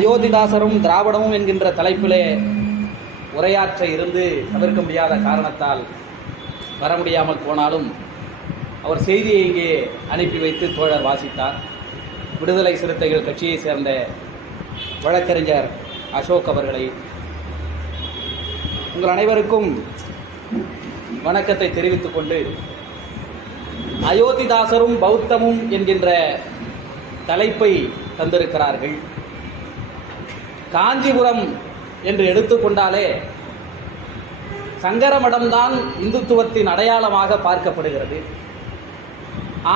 அயோத்திதாசரும் திராவிடமும் என்கின்ற தலைப்பிலே உரையாற்ற இருந்து தவிர்க்க முடியாத காரணத்தால் வர முடியாமல் போனாலும் அவர் செய்தியை இங்கே அனுப்பி வைத்து தோழர் வாசித்தார். விடுதலை சிறுத்தைகள் கட்சியை சேர்ந்த வழக்கறிஞர் அசோக் அவர்களை உங்கள் அனைவருக்கும் வணக்கத்தை தெரிவித்துக் கொண்டு, அயோத்திதாசரும் பௌத்தமும் என்கின்ற தலைப்பை தந்திருக்கிறார்கள். காஞ்சிபுரம் என்று எடுத்துக்கொண்டாலே சங்கரமடம்தான் இந்துத்துவத்தின் அடையாளமாக பார்க்கப்படுகிறது.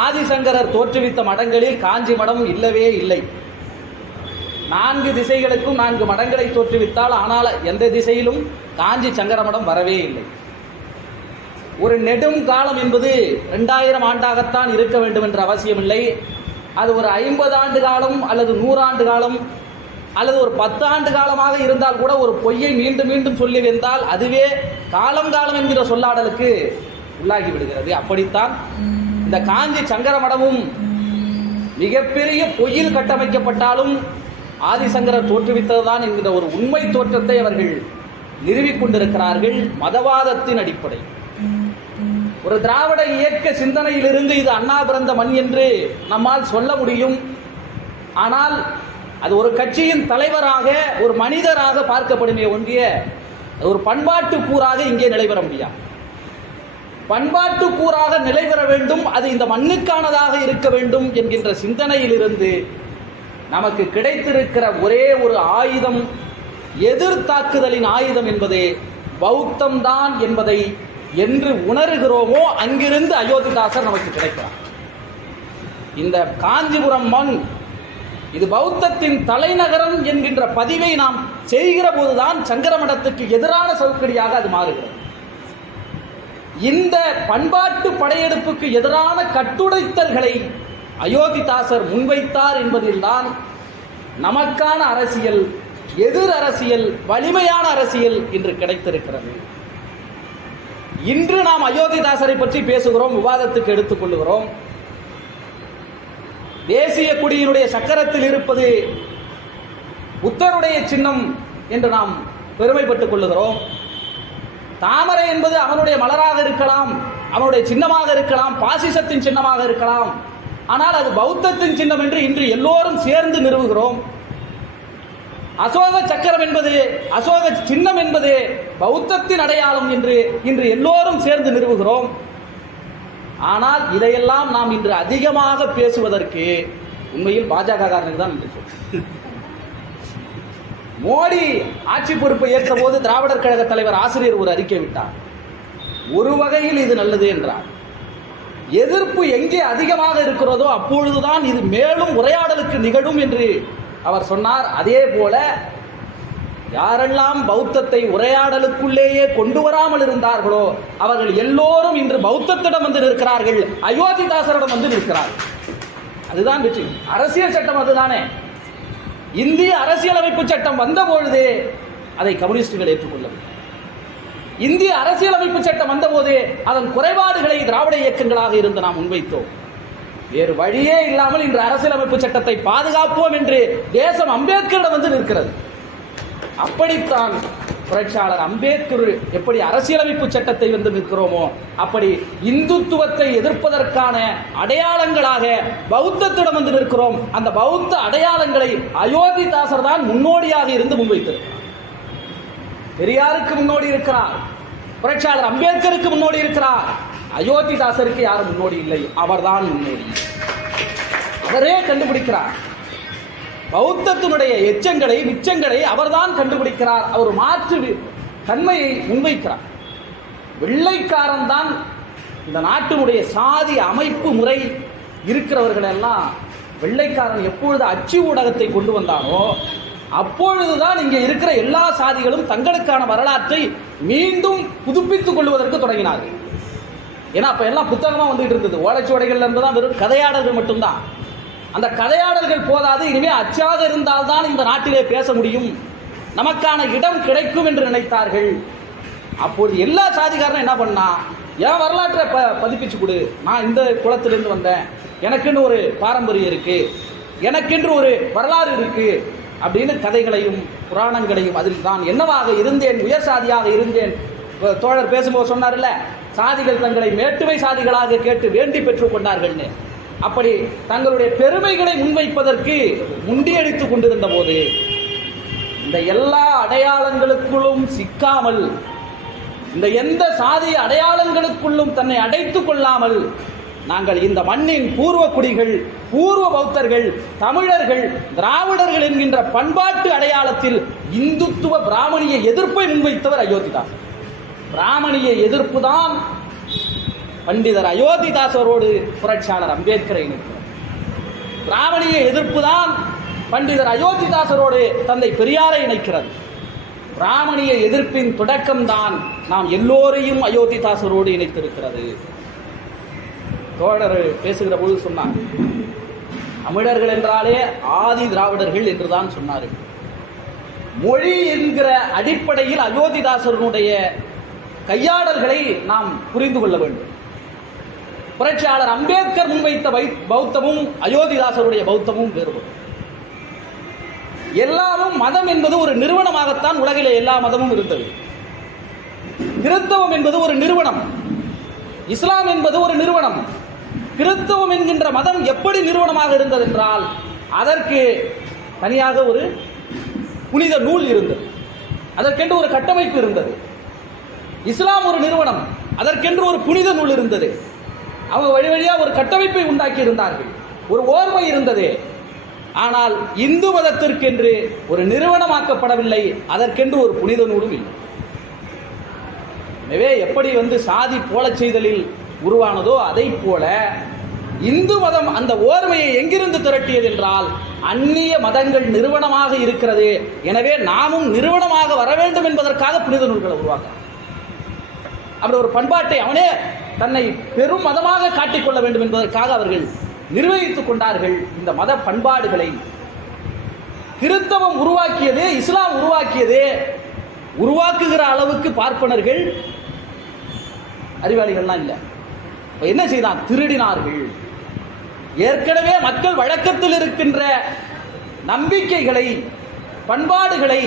ஆதிசங்கரர் தோற்றுவித்த மடங்களில் காஞ்சி மடம் இல்லவே இல்லை. 4 திசைகளுக்கும் 4 மடங்களை தோற்றுவித்தால், ஆனால் எந்த திசையிலும் காஞ்சி சங்கரமடம் வரவே இல்லை. ஒரு நெடும் காலம் என்பது 2000 ஆண்டாகத்தான் இருக்க வேண்டும் என்ற அவசியமில்லை. அது ஒரு 50 ஆண்டு காலம் அல்லது 100 ஆண்டு காலம் அல்லது ஒரு 10 ஆண்டு காலமாக இருந்தால் கூட ஒரு பொய்யை மீண்டும் மீண்டும் சொல்லி வந்தால் அதுவே காலம் என்கிற சொல்லாடலுக்கு உள்ளாகி விடுகிறது. அப்படித்தான் இந்த காஞ்சி சங்கரமடமும் மிகப்பெரிய பொய்யில் கட்டமைக்கப்பட்டாலும் ஆதிசங்கரர் தோற்றுவித்ததுதான் என்கிற ஒரு உண்மை தோற்றத்தை அவர்கள் நிறுவிக் கொண்டிருக்கிறார்கள். மதவாதத்தின் அடிப்படை ஒரு திராவிட இயக்க சிந்தனையிலிருந்து இது அண்ணா பிறந்த மண் என்று நம்மால் சொல்ல முடியும். ஆனால் அது ஒரு கட்சியின் தலைவராக, ஒரு மனிதராக பார்க்கப்படுமே ஒன்றிய ஒரு பண்பாட்டு கூறாக இங்கே நிலைபெற முடியாது. பண்பாட்டு கூறாக நிலைபெற வேண்டும், அது இந்த மண்ணுக்கானதாக இருக்க வேண்டும் என்கின்ற சிந்தனையிலிருந்து நமக்கு கிடைத்திருக்கிற ஒரே ஒரு ஆயுதம், எதிர்த்தாக்குதலின் ஆயுதம் என்பதே பௌத்தம்தான் என்பதை என்று உணர்கிறோமோ அங்கிருந்து அயோத்திதாசர் நமக்கு கிடைக்கிறார். இந்த காஞ்சிபுரம் மண் இது பௌத்தத்தின் தலைநகரம் என்கின்ற பதிவை நாம் செய்கிற போதுதான் சங்கரமடத்துக்கு எதிரான சவுக்கடியாக அது மாறுகிறது. இந்த பண்பாட்டு படையெடுப்புக்கு எதிரான கட்டுடைத்தல்களை அயோத்திதாசர் முன்வைத்தார் என்பதில்தான் நமக்கான அரசியல், எதிர் அரசியல், வலிமையான அரசியல் இன்று கிடைத்திருக்கிறது. இன்று நாம் அயோத்திதாசரை பற்றி பேசுகிறோம், விவாதத்துக்கு எடுத்துக் கொள்ளுகிறோம். தேசிய கொடியினுடைய சக்கரத்தில் இருப்பது புத்தருடைய சின்னம் என்று நாம் பெருமைப்பட்டுக் கொள்ளுகிறோம். தாமரை என்பது அவனுடைய மலராக இருக்கலாம், அவனுடைய சின்னமாக இருக்கலாம், பாசிசத்தின் சின்னமாக இருக்கலாம். ஆனால் அது பௌத்தத்தின் சின்னம் என்று இன்று எல்லோரும் சேர்ந்து நிறுவுகிறோம். அசோக சக்கரம் என்பது, அசோக சின்னம் என்பது பௌத்தத்தின் அடையாளம் என்று இன்று எல்லோரும் சேர்ந்து நிறுவுகிறோம். ஆனால் இதையெல்லாம் நாம் இன்று அதிகமாக பேசுவதற்கு உண்மையில் பாஜக காரனுக்கு தான் நன்றி. மோடி ஆட்சி பொறுப்பை ஏற்ற போது திராவிடர் கழக தலைவர் ஆசிரியர் ஒரு அறிக்கை விட்டார். ஒரு வகையில் இது நல்லது என்றார். எதிர்ப்பு எங்கே அதிகமாக இருக்கிறதோ அப்பொழுதுதான் இது மேலும் உரையாடலுக்கு நிகழும் என்று அவர் சொன்னார். அதே போல யாரெல்லாம் பௌத்தத்தை உரையாடலுக்குள்ளேயே கொண்டு வராமல் இருந்தார்களோ அவர்கள் எல்லோரும் இன்று பௌத்தத்திடம் வந்து நிற்கிறார்கள், அயோத்திதாசரிடம் வந்து நிற்கிறார்கள். அதுதான் வெற்றி. அரசியல் சட்டம் அதுதானே. இந்திய அரசியலமைப்பு சட்டம் வந்த பொழுது அதை கம்யூனிஸ்டுகள் ஏற்றுக்கொள்ளவில்லை. இந்திய அரசியலமைப்பு சட்டம் வந்தபோது அதன் குறைபாடுகளை திராவிட இயக்கங்களாக இருந்து நாம் முன்வைத்தோம். வேறு வழியே இல்லாமல் இன்று அரசியலமைப்பு சட்டத்தை பாதுகாப்போம் என்று தேசம் அம்பேத்கரிடம் வந்து நிற்கிறது. அப்படித்தான் புரட்சியாளர் அம்பேத்கர் எப்படி அரசியலமைப்பு சட்டத்தை வந்து நிற்கிறோமோ அப்படி இந்துத்துவத்தை எதிர்ப்பதற்கான அடையாளங்களாக பௌத்தத்திடம் வந்து நிற்கிறோம். அந்த பௌத்த அடையாளங்களை அயோத்திதாசர் தான் முன்னோடியாக இருந்து முன்வைத்திருக்கிறார். பெரியாருக்கு முன்னோடி இருக்கிறார், புரட்சியாளர் அம்பேத்கருக்கு முன்னோடி இருக்கிறார். அயோத்திதாசருக்கு யாரும் முன்னோடி இல்லை, அவர்தான் முன்னோடி. அவரே கண்டுபிடிக்கிறார். பௌத்தத்தினுடைய எச்சங்களை, மிச்சங்களை அவர்தான் கண்டுபிடிக்கிறார். அவர் மாற்று தன்மையை முன்வைக்கிறார். வெள்ளைக்காரன் தான் இந்த நாட்டினுடைய சாதி அமைப்பு முறை இருக்கிறவர்கள் எல்லாம் வெள்ளைக்காரன் எப்பொழுது அச்சு ஊடகத்தை கொண்டு வந்தானோ அப்பொழுதுதான் இங்கே இருக்கிற எல்லா சாதிகளும் தங்களுக்கான வரலாற்றை மீண்டும் புதுப்பித்துக் கொள்வதற்கு தொடங்கினார்கள். ஏன்னா அப்ப எல்லாம் புத்தகமா வந்துட்டு இருந்தது. ஓலைச்சுவடைகள்ல இருந்து தான் வெறும் கதையாடல்கள் மட்டும்தான். அந்த கதையாடல்கள் போதாது, இனிமே அச்சாக இருந்தால்தான் இந்த நாட்டிலே பேச முடியும், நமக்கான இடம் கிடைக்கும் என்று நினைத்தார்கள். அப்போது எல்லா சாதிகாரனும் என்ன பண்ணா, என் வரலாற்றை பதிப்பிச்சு கொடு, நான் இந்த குலத்திலிருந்து வந்தேன், எனக்குன்னு ஒரு பாரம்பரியம் இருக்கு, எனக்கென்று ஒரு வரலாறு இருக்கு, அப்படின்னு கதைகளையும் புராணங்களையும், அதில் தான் என்னவாக இருந்தேன், உயர் சாதியாக இருந்தேன். தோழர் பேசும்போது சொன்னார்ல, சாதிகள் தங்களை மேட்டுமை சாதிகளாக கேட்டு வேண்டி பெற்றுக் கொண்டார்கள்னு. அப்படி தங்களுடைய பெருமைகளை முன்வைப்பதற்கு முண்டியடித்துக் கொண்டிருந்த போது இந்த எல்லா அடையாளங்களுக்குள்ளும் சிக்காமல், இந்த எந்த சாதி அடையாளங்களுக்குள்ளும் தன்னை அடைத்துக் கொள்ளாமல், நாங்கள் இந்த மண்ணின் பூர்வ குடிகள், பூர்வ பௌத்தர்கள், தமிழர்கள், திராவிடர்கள் என்கின்ற பண்பாட்டு அடையாளத்தில் இந்துத்துவ பிராமணிய எதிர்ப்பை முன்வைத்தவர் அயோத்திதாசர். பிராமணிய எதிர்ப்பு தான் பண்டிதர் அயோத்திதாசரோடு புரட்சியாளர் அம்பேத்கரை இணைக்கிறார். பிராமணிய எதிர்ப்பு தான் பண்டிதர் அயோத்திதாசரோடு தந்தை பெரியாரை இணைக்கிறது. பிராமணிய எதிர்ப்பின் தொடக்கம்தான் நாம் எல்லோரையும் அயோத்திதாசரோடு இணைத்திருக்கிறது. தோழர் பேசுகிற பொழுது சொன்னார், தமிழர்கள் என்றாலே ஆதி திராவிடர்கள் என்றுதான் சொன்னார்கள். மொழி என்கிற அடிப்படையில் அயோத்திதாசருடைய கையாடல்களை நாம் புரிந்து கொள்ள வேண்டும். புரட்சியாளர் அம்பேத்கர் முன்வைத்த பௌத்தமும் அயோத்திதாசருடைய பௌத்தமும் வேறுபடும். எல்லாரும் மதம் என்பது ஒரு நிறுவனமாகத்தான் உலகிலே எல்லா மதமும் இருந்தது. கிறிஸ்தவம் என்பது ஒரு நிறுவனம், இஸ்லாம் என்பது ஒரு நிறுவனம். கிறிஸ்தவம் என்கின்ற மதம் எப்படி நிறுவனமாக இருந்தது என்றால், அதற்கு தனியாக ஒரு புனித நூல் இருந்தது, அதற்கென்று ஒரு கட்டமைப்பு இருந்தது. இஸ்லாம் ஒரு நிறுவனம், அதற்கென்று ஒரு புனித நூல் இருந்தது. அவங்க வழி வழியாக ஒரு கட்டமைப்பை உண்டாக்கி இருந்தார்கள், ஒரு ஓர்மை இருந்தது. ஆனால் இந்து மதத்திற்கென்று ஒரு நிறுவனமாக்கப்படவில்லை, அதற்கென்று ஒரு புனித நூலும் இல்லை. எனவே எப்படி சாதி போல செய்தலில் உருவானதோ அதை போல இந்து மதம் அந்த ஓர்மையை எங்கிருந்து திரட்டியது என்றால், அந்நிய மதங்கள் நிறுவனமாக இருக்கிறது, எனவே நாமும் நிறுவனமாக வர வேண்டும் என்பதற்காக புனித நூல்களை உருவாக்க. அப்படி ஒரு பண்பாட்டை அவனே தன்னை பெரும் மதமாக காட்டிக்கொள்ள வேண்டும் என்பதற்காக அவர்கள் நிர்வகித்துக் கொண்டார்கள். இந்த மத பண்பாடுகளை கிறிஸ்தவம் உருவாக்கியது, இஸ்லாம் உருவாக்கியது. உருவாக்குகிற அளவுக்கு பார்ப்பனர்கள் அறிவாளிகள்லாம் இல்லை. என்ன செய்தான்? திருடினார்கள். ஏற்கனவே மக்கள் வழக்கத்தில் இருக்கின்ற நம்பிக்கைகளை, பண்பாடுகளை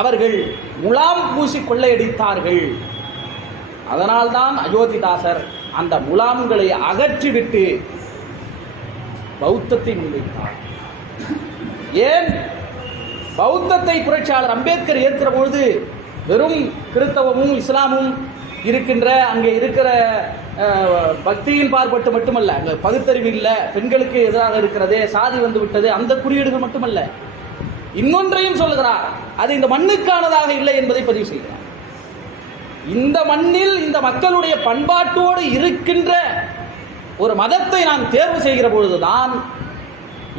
அவர்கள் முலாம் பூசி கொள்ளையடித்தார்கள். அதனால்தான் அயோத்திதாசர் அந்த முலாம்களை அகற்றிவிட்டு பௌத்தத்தை முன்வைத்தார். ஏன் பௌத்தத்தை புரட்சியாளர் அம்பேத்கர் ஏற்கிற பொழுது வெறும் கிறிஸ்தவமும் இஸ்லாமும் இருக்கின்ற அங்கே இருக்கிற பக்தியின் பார்ப்பட்டு மட்டுமல்ல, அங்கே பகுத்தறிவு இல்லை, பெண்களுக்கு எதிராக இருக்கிறதே, சாதி வந்து விட்டது, அந்த குறியீடுகள் மட்டுமல்ல, இன்னொன்றையும் சொல்லுகிறார். அது இந்த மண்ணுக்கானதாக இல்லை என்பதை பதிவு செய்கிறார். இந்த மண்ணில் இந்த மக்களுடைய பண்பாட்டோடு இருக்கின்ற ஒரு மதத்தை நாம் தேர்வு செய்கிற பொழுதுதான்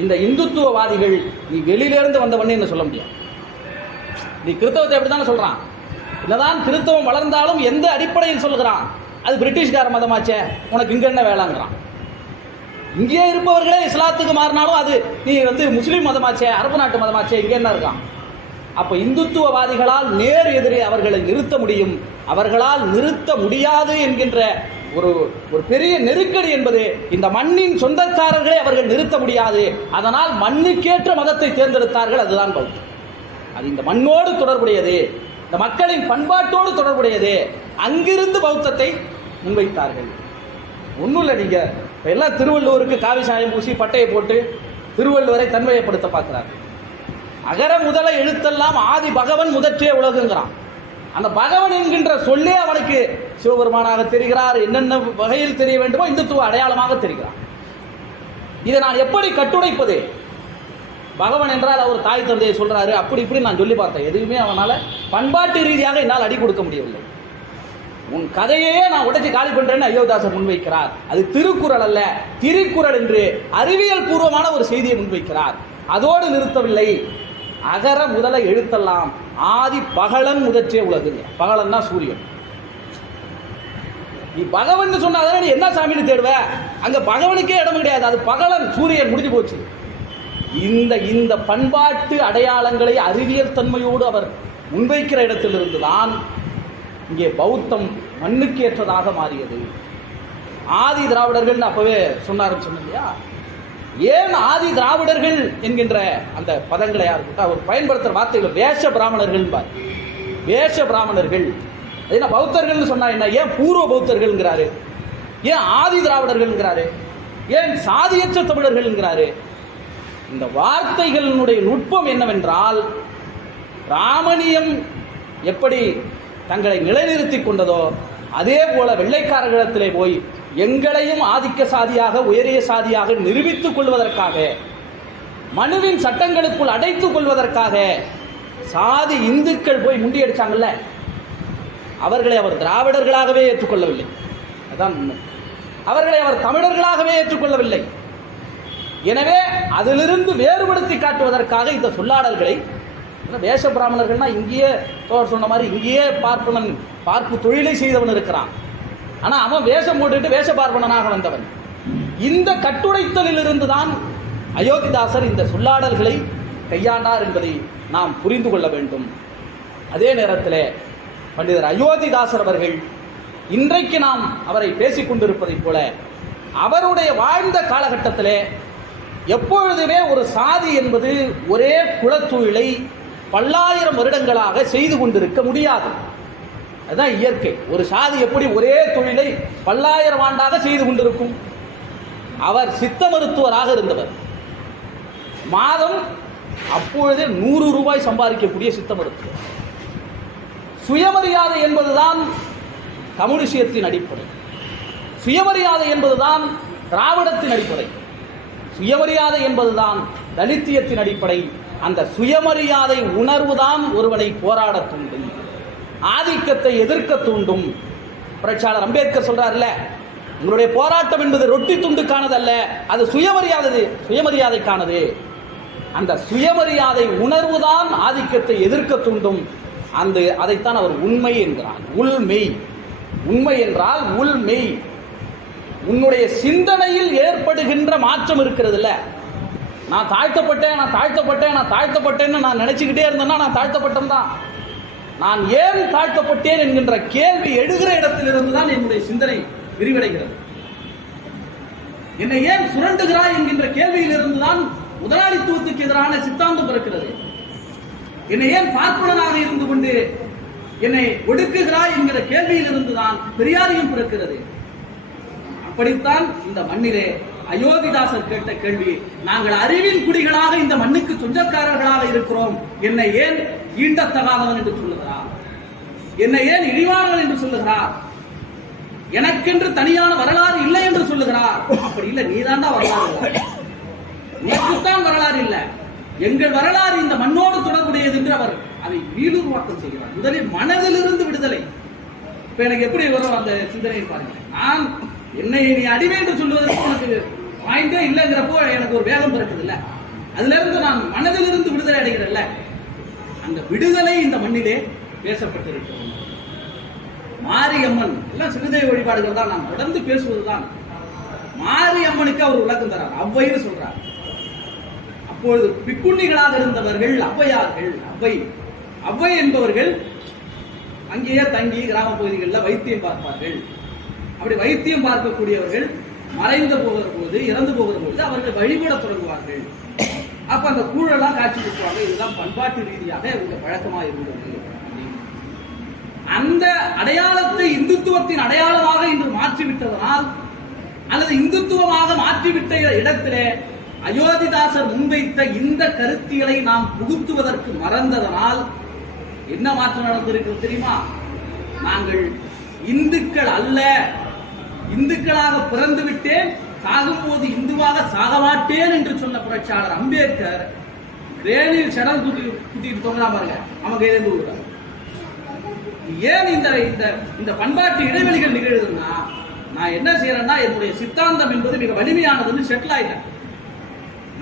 இந்த இந்துத்துவவாதிகள் நீ வெளியிலிருந்து வந்தவன்னு என்ன சொல்ல முடியும். நீ கிறிஸ்தவத்தை எப்படி தானே சொல்றான். என்னதான் கிறிஸ்தவம் வளர்ந்தாலும் எந்த அடிப்படையில் சொல்லுகிறான்? அது பிரிட்டிஷ்கார மதமாச்சே, உனக்கு இங்க என்ன வேளாங்கிறான். இங்கே இருப்பவர்களே இஸ்லாத்துக்கு மாறினாலும் அது நீ முஸ்லீம் மதமாச்சே, அரபு நாட்டு மதமாச்சே, இங்கே என்ன இருக்கான்? அப்ப இந்துத்துவவாதிகளால் நேர் எதிரே அவர்களை நிறுத்த முடியும், அவர்களால் நிறுத்த முடியாது என்கின்ற ஒரு பெரிய நெருக்கடி என்பது இந்த மண்ணின் சொந்தக்காரர்களை அவர்கள் நிறுத்த முடியாது. அதனால் மண்ணுக்கேற்ற மதத்தை தேர்ந்தெடுத்தார்கள். அதுதான் பௌத்தம். அது இந்த மண்ணோடு தொடர்புடையது, இந்த மக்களின் பண்பாட்டோடு தொடர்புடையது. அங்கிருந்து பௌத்தத்தை முன்வைத்தார்கள். ஒன்றும் இல்லை, நீங்க எல்லாம் திருவள்ளுவருக்கு காவி சாயம் பூசி பட்டையை போட்டு திருவள்ளுவரை தன்மையப்படுத்த பார்க்கிறார்கள். அகர முதல எழுத்தெல்லாம் ஆதி பகவன் முதற்றே உலகுங்கிறான். அந்த பகவன் என்கின்ற சொல்லே அவனுக்கு சிவபெருமானாக தெரிகிறார். என்னென்ன வகையில் தெரிய வேண்டுமோ இந்துத்துவ அடையாளமாக தெரிகிறார். இதை நான் எப்படி கட்டுடைப்பது? பகவன் என்றால் அவர் தாய் தந்தையை சொல்றாரு, அப்படி இப்படி நான் சொல்லி பார்த்தேன். எதுவுமே அவனால பண்பாட்டு ரீதியாக என்னால் அடி கொடுக்க முடியவில்லை. உன் கதையே நான் உடைச்சு காலி பண்றேன்னு அயோத்திதாசர் முன்வைக்கிறார். அது திருக்குறள் அல்ல, திருக்குறள் என்று அறிவியல் பூர்வமான ஒரு செய்தியை முன்வைக்கிறார். அதோடு நிறுத்தவில்லை. அகர முதல எழுத்தெல்லாம் ஆதி பகலன் முதற்றே உலகு. பகலன்னா சூரியன். நீ பகவன் சொன்னா நீ என்ன சாமின்னு தேடுவ? அங்க பகவனுக்கே இடம் கிடையாது, அது பகலன், சூரியன், முடிஞ்சு போச்சு. இந்த பண்பாட்டு அடையாளங்களை அறிவியல் தன்மையோடு அவர் முன்வைக்கிற இடத்திலிருந்து தான் இங்கே பௌத்தம் மண்ணுக்கேற்றதாக மாறியது. ஆதி திராவிடர்கள் அப்பவே சொன்னாருன்னு சொன்னீங்க. ஏன் ஆதி திராவிடர்கள் என்கின்ற அந்த பதங்களை அவர் பயன்படுத்துகிற வார்த்தைகள் வேஷ பிராமணர்கள், வேஷ பிராமணர்கள். என்ன பௌத்தர்கள் சொன்னா என்ன, ஏன் பூர்வ பௌத்தர்கள்ங்கிறாரு, ஏன் ஆதி திராவிடர்கள்ங்கிறாரு, ஏன் சாதியற்ற தமிழர்கள்ங்கிறாரு? இந்த வார்த்தைகளினுடைய நுட்பம் என்னவென்றால், பிராமணியம் எப்படி தங்களை நிலைநிறுத்திக் கொண்டதோ அதே போல வெள்ளைக்காரர்களிடத்திலே போய் எங்களையும் ஆதிக்க சாதியாக உயரிய சாதியாக நிரூபித்துக் கொள்வதற்காக, மனுவின் சட்டங்களுக்குள் அடைத்துக் கொள்வதற்காக சாதி இந்துக்கள் போய் முண்டியடிச்சாங்கல்ல, அவர்களை அவர் திராவிடர்களாகவே ஏற்றுக்கொள்ளவில்லை. அதான் உண்மை. அவர்களை அவர் தமிழர்களாகவே ஏற்றுக்கொள்ளவில்லை. எனவே அதிலிருந்து வேறுபடுத்தி காட்டுவதற்காக இந்த சொல்லாடல்களை, வேஷ பிராமணர்கள்னா இங்கேயே சொன்ன மாதிரி இங்கேயே பார்ப்பனன் பார்ப்பு தொழிலை செய்தவன் இருக்கிறான். ஆனால் அவன் வேஷம் போட்டுட்டு வேஷ பார்ப்பனனாக வந்தவன். இந்த கட்டுடைத்தலில் இருந்து தான் அயோத்திதாசர் இந்த சொல்லாடல்களை கையாண்டார் என்பதை நாம் புரிந்து கொள்ள வேண்டும். அதே நேரத்தில் பண்டிதர் அயோத்திதாசர் அவர்கள் இன்றைக்கு நாம் அவரை பேசிக் கொண்டிருப்பதைப் போல அவருடைய வாழ்ந்த காலகட்டத்தில் எப்பொழுதுமே ஒரு சாதி என்பது ஒரே குலத்தொழிலை பல்லாயிரம் வருடங்களாக செய்து கொண்டிருக்க முடியாது. அதுதான் இயற்கை. ஒரு சாதி எப்படி ஒரே தொழிலை பல்லாயிரம் ஆண்டாக செய்து கொண்டிருக்கும்? அவர் சித்த மருத்துவராக இருந்தவர். மாதம் அப்பொழுதே 100 ரூபாய் சம்பாதிக்கக்கூடிய சித்த மருத்துவர். சுயமரியாதை என்பதுதான் கம்யூனிஸ்டியத்தின் அடிப்படை. சுயமரியாதை என்பதுதான் திராவிடத்தின் அடிப்படை. சுயமரியாதை என்பதுதான் தலித்தியத்தின் அடிப்படை. அந்த சுயமரியாதை உணர்வுதான் ஒருவனை போராட தூண்டும், ஆதிக்கத்தை எதிர்க்க தூண்டும். புரட்சியாளர் அம்பேத்கர் சொல்றாருல்ல, உங்களுடைய போராட்டம் என்பது ரொட்டி துண்டுக்கானது அல்ல, அது சுயமரியாதைக்கானது. அந்த சுயமரியாதை உணர்வுதான் ஆதிக்கத்தை எதிர்க்க தூண்டும். அதைத்தான் அவர் உண்மை என்கிறார். உள்மெய். உண்மை என்றால் உள்மெய். உன்னுடைய சிந்தனையில் ஏற்படுகின்ற மாற்றம் இருக்கிறது இல்ல. நான் தாழ்த்தப்பட்டேன்னு நான் நினைச்சுக்கிட்டே இருந்தேன்னா நான் தாழ்த்தப்பட்டேன் தான். நான் ஏன் தாழ்த்தப்பட்டேன் என்கின்ற கேள்வி எழுகிற இடத்திலிருந்து தான் என்னுடைய சிந்தனை விரிவடைகிறது. என்னை ஏன் சுரண்டுகிறாய் என்கின்ற கேள்வியில் இருந்துதான் முதலாளித்துவத்துக்கு எதிரான சித்தாந்தம் பிறக்கிறது. என்னை ஏன் பார்ப்பனனாக இருந்து கொண்டு என்னை ஒடுக்குகிறாய் என்கிற கேள்வியில் இருந்துதான் பெரியாரியம் பிறக்கிறது. அப்படித்தான் இந்த மண்ணிலே அயோத்திதாசர் கேட்ட கேள்வி, நாங்கள் அறிவின் குடிகளாக இந்த மண்ணுக்கு சொந்தக்காரர்களாக இருக்கிறோம், என்னை ஏன் ஈண்டத்தகாதவன் என்று சொல்லுகிறார், என்னை ஏன் இழிவானவன் என்று சொல்லுகிறார், எனக்கென்று தனியான வரலாறு இல்லை என்று சொல்லுகிறார். அப்படி இல்லை, நீதாண்டா வரலாறு, நீக்குத்தான் வரலாறு இல்லை, எங்கள் வரலாறு இந்த மண்ணோடு தொடர்புடையது என்று அவர் அதை வீடுருவாக்கம் செய்கிறார். முதலில் மனதிலிருந்து விடுதலை. இப்ப எனக்கு எப்படி வரும் அந்த சிந்தனையை பாருங்க. நான் என்னை நீ அடிமை என்று சொல்வதற்கு உனக்கு பாயிண்டே இல்லைங்கிறப்போ எனக்கு ஒரு வேகம் பிறக்குது இல்ல, அதுல இருந்து நான் மனதிலிருந்து விடுதலை அடைகிறேன்ல, அந்த விடுதலை இந்த மண்ணிலே பேசப்பட்டிருக்கிறது. மாரியம்மன் எல்லாம் சிறுதெய்வ வழிபாடுகள் தான், நாம் தொடர்ந்து பேசுவதுதான். மாரியம்மனுக்கு அவர் விளக்கம் தரார், அவ்வைன்னு சொல்றார். அப்பொழுது பிக்குண்ணிகளாக இருந்தவர்கள் ஔவையார்கள். அவ்வை என்பவர்கள் அங்கேயே தங்கி கிராம பகுதிகளில் வைத்தியம் பார்ப்பார்கள். அப்படி வைத்தியம் பார்க்கக்கூடியவர்கள் மறைந்து போகிற போது, இறந்து போகிற போது அவர்கள் வழிபட தொடங்குவார்கள். அப்ப அந்த கூழெல்லாம் காட்சி கொடுப்பாங்க. இதுதான் பண்பாட்டு ரீதியாக இவங்க பழக்கமாக இருந்தது. அந்த அடையாளத்தை இந்துத்துவத்தின் அடையாளமாக இன்று மாற்றிவிட்டதனால், அல்லது இந்துத்துவமாக மாற்றிவிட்ட இடத்திலே அயோத்திதாசர் முன்வைத்த இந்த கருத்தியலை நாம் புகுத்துவதற்கு மறந்ததனால் என்ன மாற்றம் நடந்திருக்கிறது தெரியுமா? நாங்கள் இந்துக்கள் அல்ல, இந்துக்களாக பிறந்து விட்டேன், சாகும்போது இந்துவாக சாக மாட்டேன் என்று சொன்ன புரட்சியாளர் அம்பேத்கர் ரேலில் சடல் குத்திட்டு தொங்கலாம் பாருங்க, அவங்க கையிலிருந்து விடுறாங்க. ஏன் இந்த பண்பாட்டு இடைவெளிகள் நிகழ்வுன்னா, நான் என்ன செய்யறேன்னா, என்னுடைய சித்தாந்தம் என்பது மிக வலிமையானதுன்னு செட்டில் ஆயிட்டேன்.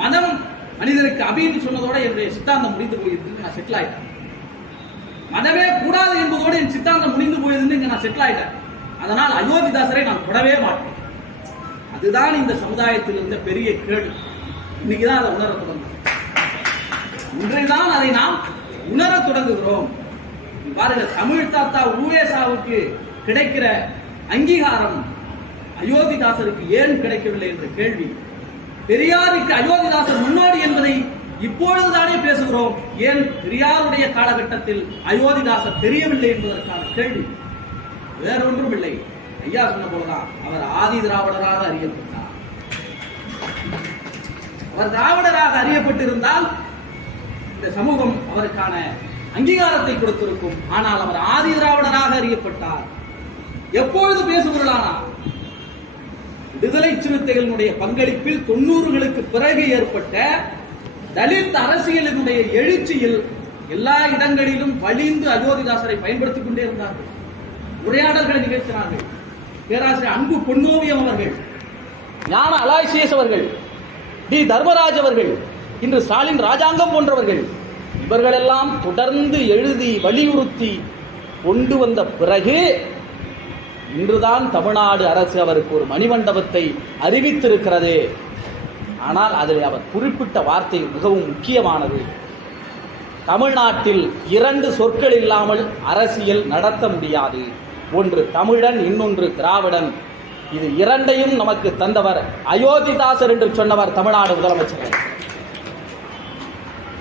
மதம் மனிதனுக்கு அபின்னு சொன்னதோட என்னுடைய சித்தாந்தம் முடிந்து போயிருக்கு, நான் செட்டில் ஆயிட்டேன். மதமே கூடாது என்பதோடு என் சித்தாந்தம் முடிந்து போயதுன்னு நான் செட்டில் ஆயிட்டேன். அதனால் அயோத்திதாசரை நான் தொடவே மாட்டேன். அதுதான் இந்த சமுதாயத்தில் இருந்த பெரிய கேடு. இன்னைக்குதான் அதை உணர தொடங்குகிறோம். இன்றைதான் அதை நாம் உணர தொடங்குகிறோம். பாருங்க, தமிழ் தாத்தா ஊவேசாவுக்கு கிடைக்கிற அங்கீகாரம் அயோத்திதாசருக்கு ஏன் கிடைக்கவில்லை என்ற கேள்வி பெரியாருக்கு அயோத்திதாசர் முன்னோடி என்பதை இப்பொழுதுதானே பேசுகிறோம். ஏன் பெரியாருடைய காலகட்டத்தில் அயோத்திதாசர் தெரியவில்லை என்பதற்கான கேள்வி வேறொன்றும் இல்லை. ஐயா சொன்ன போலதான் அவர் ஆதி திராவிடராக அறியப்பட்டார். அவர் திராவிடராக அறியப்பட்டிருந்தால் இந்த சமூகம் அவருக்கான அங்கீகாரத்தை கொடுத்திருக்கும். ஆனால் அவர் ஆதி திராவிடராக அறியப்பட்டார். எப்பொழுது பேசுகிறார்? விடுதலை சிறுத்தைகளுடைய பங்களிப்பில் 90களுக்கு பிறகு ஏற்பட்ட தலித் அரசியலினுடைய எழுச்சியில் எல்லா இடங்களிலும் வலிந்து அயோத்திதாசரை பயன்படுத்திக் கொண்டே இருந்தார்கள். உரையாடல்களை நிகழ்த்தினார்கள். பேராசிரியர் அன்பு பொன்னோவியம் அவர்கள், ஞான அலாய்சியஸ் அவர்கள், டி தர்மராஜ் அவர்கள், இன்று ஸ்டாலின் ராஜாங்கம் போன்றவர்கள், இவர்களெல்லாம் தொடர்ந்து எழுதி வலியுறுத்தி கொண்டு வந்த பிறகு இன்றுதான் தமிழ்நாடு அரசு அவருக்கு ஒரு மணிமண்டபத்தை அறிவித்திருக்கிறது. ஆனால் அதில் அவர் குறிப்பிட்ட வார்த்தை மிகவும் முக்கியமானது. தமிழ்நாட்டில் 2 சொற்கள் இல்லாமல் அரசியல் நடத்த முடியாது. ஒன்று தமிழன், இன்னொன்று திராவிடன். இது 2ஐயும் நமக்கு தந்தவர் அயோத்திதாசர் என்று சொன்னவர் தமிழ்நாடு முதலமைச்சர்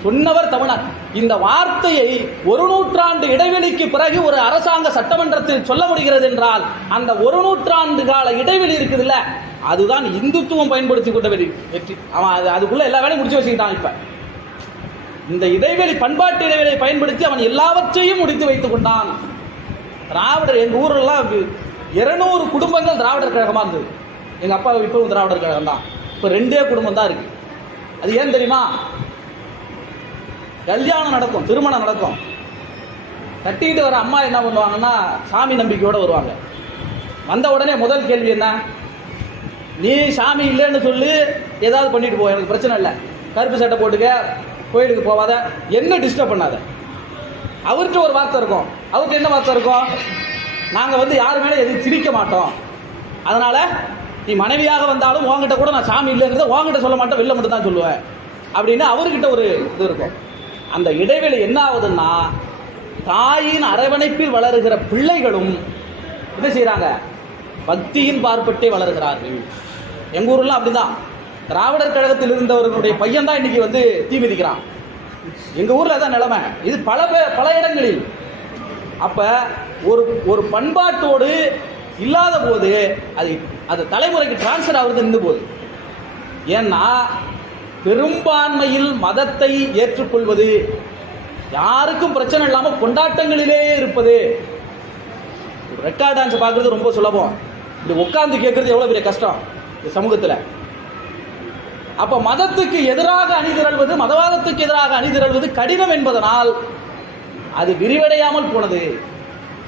சொன்னவர் தமிழன். இந்த வார்த்தையை 1 நூற்றாண்டு இடைவெளிக்கு பிறகு ஒரு அரசாங்க சட்டமன்றத்தில் சொல்ல முடிகிறது என்றால் அந்த 1 நூற்றாண்டு கால இடைவெளி இருக்குதுல்ல, அதுதான் இந்துத்துவம் பயன்படுத்தி கொண்ட வெற்றி. அவன் அதுக்குள்ள எல்லா வேலையும் முடிச்சு வச்சுக்கிட்டான். இப்ப இந்த இடைவெளி, பண்பாட்டு இடைவெளியை பயன்படுத்தி அவன் எல்லாவற்றையும் முடித்து வைத்துக் கொண்டான். திராவிடர் எங்க ஊரெல்லாம் 200 குடும்பங்கள் திராவிடர் கழகமா இருந்தது. எங்க அப்பா இப்பவும் திராவிடர் கழகம் தான். இப்ப 2 குடும்பம் தான் இருக்கு. அது ஏன் தெரியுமா? கல்யாணம் நடக்கும், திருமணம் நடக்கும், கட்டிக்கிட்டு வர அம்மா என்ன பண்ணுவாங்கன்னா சாமி நம்பிக்கையோட வருவாங்க. வந்த உடனே முதல் கேள்வி என்ன? நீ சாமி இல்லைன்னு சொல்லி ஏதாவது பண்ணிட்டு போ, எனக்கு பிரச்சனை இல்லை, கருப்பு சட்டை போட்டுக்க, கோயிலுக்கு போவாத, என்ன டிஸ்டர்ப் பண்ணாத. அவர்கிட்ட ஒரு வார்த்தை இருக்கும். அவருக்கு என்ன வார்த்தை இருக்கும்? நாங்கள் யாரு மேலே எதுவும் திணிக்க மாட்டோம், அதனால நீ மனைவியாக வந்தாலும் உங்ககிட்ட கூட நான் சாமி இல்லைங்கிறத உங்ககிட்ட சொல்ல மாட்டேன், வெளில மட்டும் தான் சொல்லுவேன் அப்படின்னு அவர்கிட்ட ஒரு இது இருக்கும். அந்த இடைவெளி என்ன ஆகுதுன்னா, தாயின் அரவணைப்பில் வளருகிற பிள்ளைகளும் என்ன செய்யறாங்க? பக்தியின் பார்ப்பட்டே வளர்கிறார்கள். எங்க ஊர்லாம் அப்படிதான். திராவிடர் கழகத்தில் இருந்தவர்களுடைய பையன் தான் இன்னைக்கு தீ மிதிக்கிறான். எங்க ஊர்ல தான் நிலைமை. இது பல இடங்களில். அப்ப ஒரு பண்பாட்டோடு இல்லாத போது அது தலைமுறைக்கு டிரான்ஸ்ஃபர் ஆகுறது நின்று போகுது. ஏன்னா பெரும்பான்மையில் மதத்தை ஏற்றுக்கொள்வது, யாருக்கும் பிரச்சனை இல்லாமல் கொண்டாட்டங்களிலே இருப்பது. ரெக்கார்ட் டான்ஸ் பார்க்கறது ரொம்ப சுலபம், இப்படி உட்கார்ந்து கேட்கறது எவ்வளவு பெரிய கஷ்டம் இந்த சமூகத்தில். அப்ப மதத்துக்கு எதிராக அணிதிரள்வது, மதவாதத்துக்கு எதிராக அணிதிரள்வது கடினம் என்பதனால் அது விரிவடையாமல் போனது.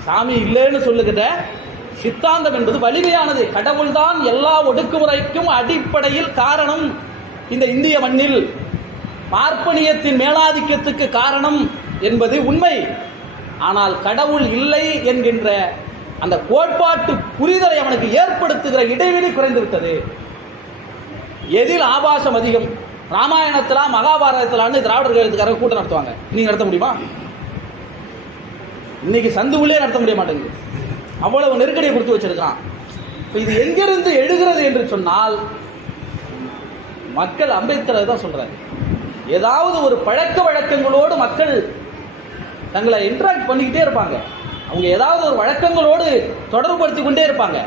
சாமி இல்லைன்னு சொல்லுகிற சித்தாந்தம் என்பது வலிமையானது. கடவுள்தான் எல்லா ஒடுக்குமுறைக்கும் அடிப்படையில் காரணம். இந்த இந்திய மண்ணில் பார்ப்பனியத்தின் மேலாதிக்கத்துக்கு காரணம் என்பது உண்மை. ஆனால் கடவுள் இல்லை என்கின்ற அந்த கோட்பாட்டு புரிதலை அவனுக்கு ஏற்படுத்துகிற இடைவெளி குறைந்து விட்டது. எதில் ஆபாசம் அதிகம்? ராமாயணத்திலா மகாபாரதத்திலான்னு திராவிடர் கழகத்துக்காரங்க கூட்டம் நடத்துவாங்க. நீங்க நடத்த முடியுமா? இன்னைக்கு சந்துவுள்ளே நடத்த முடிய மாட்டேங்குது. அவ்வளவு நெருக்கடியை கொடுத்து வச்சிருக்கான். இது எங்கிருந்து எழுகிறது என்று சொன்னால், மக்கள் அம்பேத்கர் தான் சொல்றாரு. ஏதாவது ஒரு பழக்க வழக்கங்களோடு மக்கள் தங்களை இன்டராக்ட் பண்ணிக்கிட்டே இருப்பாங்க. அவங்க ஏதாவது ஒரு வழக்கங்களோடு தொடர்புபடுத்தி கொண்டே இருப்பாங்க.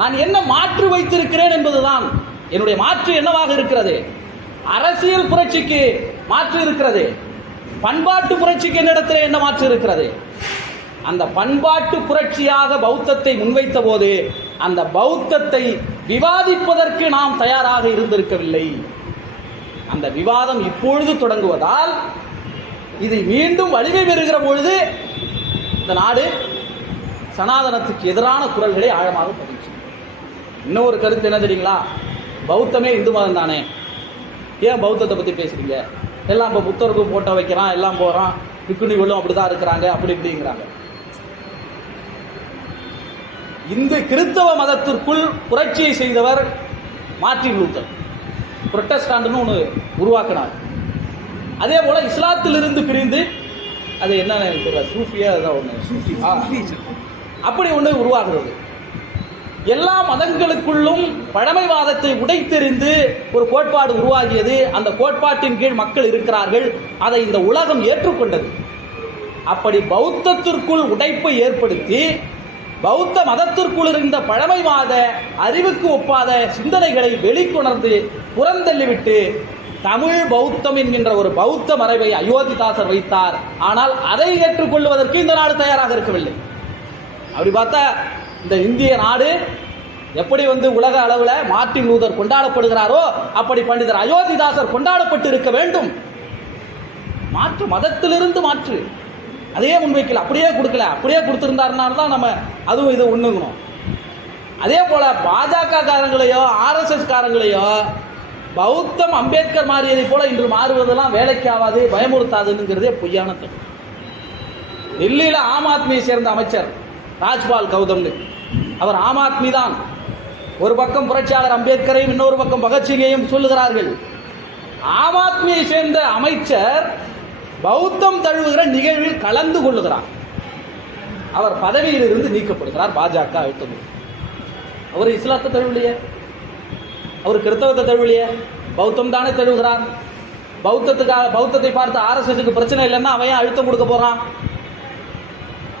நான் என்ன மாற்று வைத்திருக்கிறேன் என்பதுதான் என்னுடைய மாற்று என்னவாக இருக்கிறது. அரசியல் புரட்சிக்கு மாற்று இருக்கிறது, பண்பாட்டு புரட்சிக்கு என்னிடத்தில் என்ன மாற்று இருக்கிறது. அந்த பண்பாட்டு புரட்சியாக பௌத்தத்தை முன்வைத்த போது அந்த பௌத்தத்தை விவாதிப்பதற்கு நாம் தயாராக இருந்திருக்கவில்லை. அந்த விவாதம் இப்பொழுது தொடங்குவதால் இது மீண்டும் வலிமை பெறுகிற பொழுது இந்த நாடு சனாதனத்துக்கு எதிரான குரல்களை ஆழமாக பதிச்சு. இன்னொரு கருத்து என்ன தெரியுங்களா? பௌத்தமே இந்து மதம் தானே, ஏன் பௌத்தத்தை பற்றி பேசுறீங்க? எல்லாம் இப்போ புத்தருக்கு போட்டோ வைக்கிறான், எல்லாம் போகிறான், பிக்குணிகளும் அப்படிதான் இருக்கிறாங்க, அப்படி இப்படிங்கிறாங்க. இந்த கிறிஸ்தவ மதத்திற்குள் புரட்சியை செய்தவர் மார்ட்டின் லூத்தர், புரொட்டஸ்டாண்ட்னு ஒன்று உருவாக்கினார். அதே போல இஸ்லாத்திலிருந்து பிரிந்து அது என்ன சூஃபியா, அதான் ஒன்று அப்படி ஒன்று உருவாகிறது. எல்லா மதங்களுக்குள்ளும் பழமைவாதத்தை உடைத்தெறிந்து ஒரு கோட்பாடு உருவாகியது. அந்த கோட்பாட்டின் கீழ் மக்கள் இருக்கிறார்கள். அதை இந்த உலகம் ஏற்றுக்கொண்டது. அப்படி பௌத்தத்திற்குள் உடைப்பை ஏற்படுத்தி பௌத்த மதத்திற்குள் இருந்த பழமைவாத அறிவுக்கு ஒப்பாத சிந்தனைகளை வெளிக்கொணர்ந்து புறந்தள்ளிவிட்டு தமிழ் பௌத்தம் என்கின்ற ஒரு பௌத்த மரபை அயோத்திதாசர் வைத்தார். ஆனால் அதை ஏற்றுக்கொள்வதற்கு இந்த நாடு தயாராக இருக்கவில்லை. அப்படி பார்த்தா இந்த இந்திய நாடு எப்படி உலக அளவில் மார்ட்டின் லூதர் கொண்டாடப்படுகிறாரோ அப்படி பண்டிதர் அயோத்திதாசர் கொண்டாடப்பட்டு இருக்க வேண்டும். மாற்று, மதத்திலிருந்து மாற்று, அதையே முன்வைக்கல, அப்படியே கொடுக்கல. அப்படியே கொடுத்திருந்தாருனால தான் நம்ம அதுவும் இது ஒண்ணுங்கணும். அதே போல பாஜக காரங்களையோ ஆர்எஸ்எஸ் காரங்களையோ பௌத்தம் அம்பேத்கர் மாறியதை போல இன்று மாறுவதெல்லாம் வேலைக்கு ஆகாது, பயமுறுத்தாதுங்கிறதே பொய்யான தப்பு. டெல்லியில் ஆம் ஆத்மியை சேர்ந்த அமைச்சர் ராஜ்பால் கௌதம்னு, அவர் ஆம் ஆத்மி தான். ஒரு பக்கம் புரட்சியாளர் அம்பேத்கரையும் இன்னொரு பக்கம் பகத்சிங்கையும் சொல்லுகிறார்கள். ஆம் ஆத்மியை சேர்ந்த அமைச்சர் பௌத்தம் தழுவுகிற நிகழ்வில் கலந்து கொள்ளுகிறார். அவர் பதவியில் இருந்து நீக்கப்படுகிறார். பாஜக அழுத்தம். அவர் இஸ்லாத்தை தழுவலையே, அவர் கிறிஸ்தவத்தை தழுவலையே, பௌத்தம் தானே தழுவுகிறார். பௌத்தத்தை பார்த்து ஆர்எஸ்எஸ்க்கு பிரச்சனை இல்லைன்னா அவன் ஏன் அழுத்தம் கொடுக்க போறான்?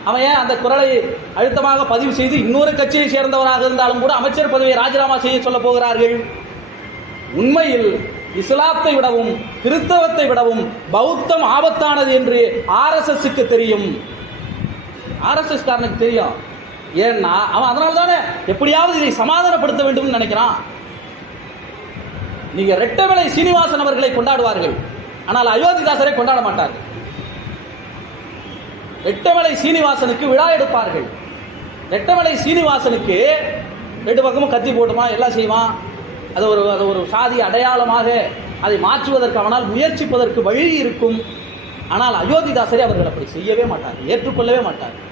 அவன் ஏன் அந்த குரலை அழுத்தமாக பதிவு செய்து இன்னொரு கட்சியை சேர்ந்தவராக இருந்தாலும் கூட அமைச்சர் பதவியை ராஜினாமா செய்ய சொல்ல போகிறார்கள்? உண்மையில் இஸ்லாத்தை விடவும் கிறிஸ்தவத்தை விடவும் பௌத்தம் ஆபத்தானது என்று ஆர்எஸ்எஸ்க்கு தெரியும். ஆர்எஸ்எஸ் காரனுக்கு தெரியும். ஏன்னா அவன் அதனால தானே எப்படியாவது இதை சமாதானப்படுத்த வேண்டும் நினைக்கிறான். நீங்க ரெட்டமலை சீனிவாசன் அவர்களை கொண்டாடுவார்கள், ஆனால் அயோத்திதாசரை கொண்டாட மாட்டார்கள். ரெட்டமலை சீனிவாசனுக்கு விழா எடுப்பார்கள். ரெட்டமலை சீனிவாசனுக்கு ரெண்டு பக்கமும் கத்தி போட்டுமா எல்லாம் செய்வான். அது ஒரு சாதி அடையாளமாக அதை மாற்றுவதற்கு அவனால் முயற்சிப்பதற்கு வழி இருக்கும். ஆனால் அயோத்திதாசரை அவர்கள் அப்படி செய்யவே மாட்டார்கள், ஏற்றுக்கொள்ளவே மாட்டார்கள்.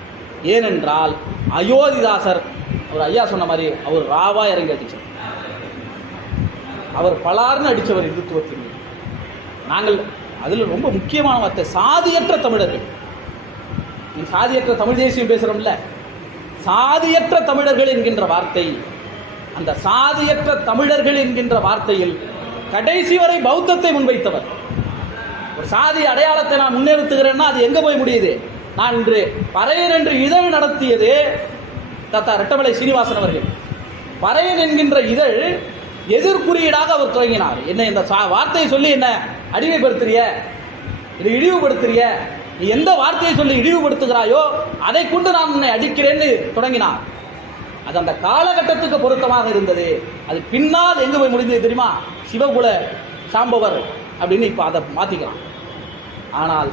ஏனென்றால் அயோத்திதாசர் அவர் ஐயா சொன்ன மாதிரி அவர் ராவா இறங்கி அடிச்சவர், அவர் பலார்னு அடித்தவர் இந்துத்துவத்தின். நாங்கள் அதில் ரொம்ப முக்கியமான வார்த்தை சாதியற்ற தமிழர்கள். சாதியற்ற தமிழ் தேசியம் பேசுகிறோம்ல, சாதியற்ற தமிழர்கள் என்கின்ற வார்த்தை, அந்த சாதியற்ற தமிழர்கள் என்கின்ற வார்த்தையில் கடைசி வரை பௌத்தத்தை முன்வைத்தவர். ஒரு சாதி அடையாளத்தை நான் முன்னிறுத்துகிறேன்னா அது எங்க போய் முடியுது? நான் இன்று பறையன் என்று இதழ் நடத்தியது தாத்தா ரெட்டமலை சீனிவாசன் அவர்கள். பறையன் என்கின்ற இதழ் எதிர்குறியீடாக அவர் தொடங்கினார். என்ன இந்த வார்த்தையை சொல்லி என்ன அடிமைப்படுத்துறிய, இது இழிவுபடுத்துறிய, நீ எந்த வார்த்தையை சொல்லி இழிவுபடுத்துகிறாயோ அதை கொண்டு நான் உன்னை அடிக்கிறேன்னு தொடங்கினார். அது அந்த காலகட்டத்துக்கு பொருத்தமாக இருந்தது. அது பின்னால் எங்க போய் முடிந்தது தெரியுமா? சிவகுல சாம்பவர் அப்படின்னு இப்ப அதை மாத்திக்கலாம். ஆனால்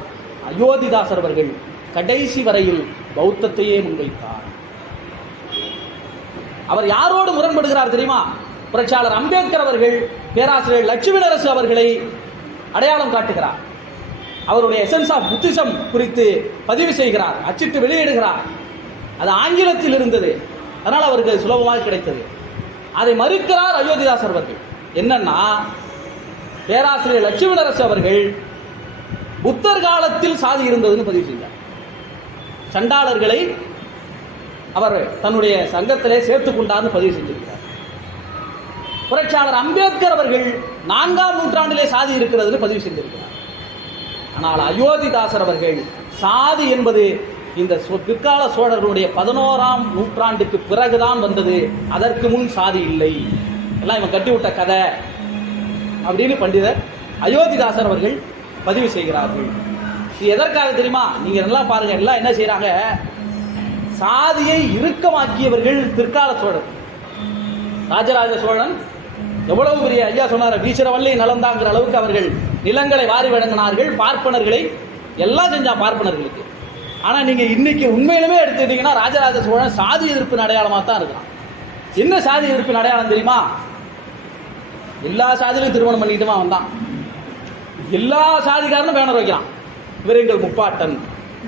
அயோத்திதாசர் அவர்கள் கடைசி வரையில் பௌத்தத்தையே முன்வைத்தார். அவர் யாரோடு முரண்படுகிறார் தெரியுமா? புரட்சியாளர் அம்பேத்கர் அவர்கள் பேராசிரியர் லட்சுமிநரசு அவர்களை அடையாளம் காட்டுகிறார். அவருடைய எசன்ஸ் ஆஃப் புத்திசம் குறித்து பதிவு செய்கிறார், அச்சிட்டு வெளியிடுகிறார். அது ஆங்கிலத்தில் இருந்தது, அதனால் அவருக்கு சுலபமாக கிடைத்தது. அதை மறுக்கிறார் அயோத்திதாசர் அவர்கள். என்னன்னா, பேராசிரியர் லட்சுமிநரசு அவர்கள் புத்தர் காலத்தில் சாதி இருந்ததுன்னு பதிவு செய்தார். சண்டாளர்களை அவர் தன்னுடைய சங்கத்திலே சேர்த்துக் கொண்டார்னு பதிவு செஞ்சிருக்கிறார். புரட்சியாளர் அம்பேத்கர் அவர்கள் 4ஆம் நூற்றாண்டிலே சாதி இருக்கிறதுன்னு பதிவு செஞ்சிருக்கிறார். ஆனால் அயோத்திதாசர் அவர்கள் சாதி என்பது இந்த பிற்கால சோழர்களுடைய 11ஆம் நூற்றாண்டுக்கு பிறகுதான் வந்தது, அதற்கு முன் சாதி இல்லை, எல்லாம் இவன் கட்டிவிட்ட கதை அப்படின்னு பண்டிதர் அயோத்திதாசர் அவர்கள் பதிவு செய்கிறார்கள். இது எதற்காக தெரியுமா? நீங்க நல்லா பாருங்க, எல்லாம் என்ன செய்யறாங்க, சாதியை இறுக்கமாக்கியவர்கள் பிற்கால சோழர். ராஜராஜ சோழன் எவ்வளவு பெரிய ஐயா சொன்னார், வீச்சரவல்லி நலந்தாங்கிற அளவுக்கு அவர்கள் நிலங்களை வாரி வழங்கினார்கள், பார்ப்பனர்களை எல்லாம் செஞ்சா பார்ப்பனர்களுக்கு. ஆனா நீங்க இன்னைக்கு உண்மையிலுமே எடுத்துக்கிட்டீங்கன்னா ராஜராஜ சோழன் சாதி எதிர்ப்பு அடையாளமாக தான் இருக்கிறான். என்ன சாதி எதிர்ப்பு அடையாளம் தெரியுமா? எல்லா சாதியிலும் திருமணம் பண்ணிட்டுமா வந்தான், எல்லா சாதிக்காரனும் பேனர் வைக்கிறான், இவர் எங்கள் முப்பாட்டன்,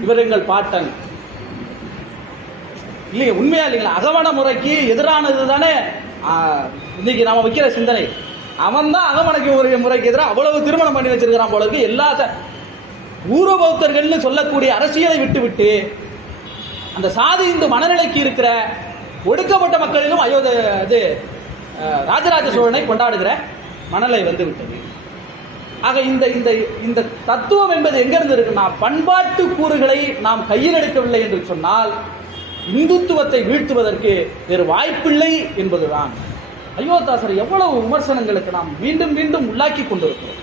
இவர் எங்கள் பாட்டன். இல்லைங்க, உண்மையா இல்லைங்களா? அகமண முறைக்கு எதிரானது தானே இன்னைக்கு நாம வைக்கிற சிந்தனை. அவன் தான் அகமணக்கு முறைக்கு எதிராக அவ்வளவு திருமணம் பண்ணி வச்சிருக்கிறான் போல இருக்கு. எல்லா பூர்வ பௌத்தர்கள்னு சொல்லக்கூடிய அரசியலை விட்டுவிட்டு அந்த சாதி இந்த மனநிலைக்கு இருக்கிற ஒடுக்கப்பட்ட மக்களிலும் ராஜராஜ சோழனை கொண்டாடுகிற மனநிலை வந்து விட்டது. ஆக இந்த இந்த இந்த தத்துவம் என்பது எங்கிருந்து இருக்குன்னா, பண்பாட்டு கூறுகளை நாம் கையில் எடுக்கவில்லை என்று சொன்னால் இந்துத்துவத்தை வீழ்த்துவதற்கு வேறு வாய்ப்பில்லை என்பதுதான். அயோத்திதாசர் எவ்வளவு விமர்சனங்களுக்கு நாம் மீண்டும் மீண்டும் உள்ளாக்கி கொண்டிருக்கிறோம்.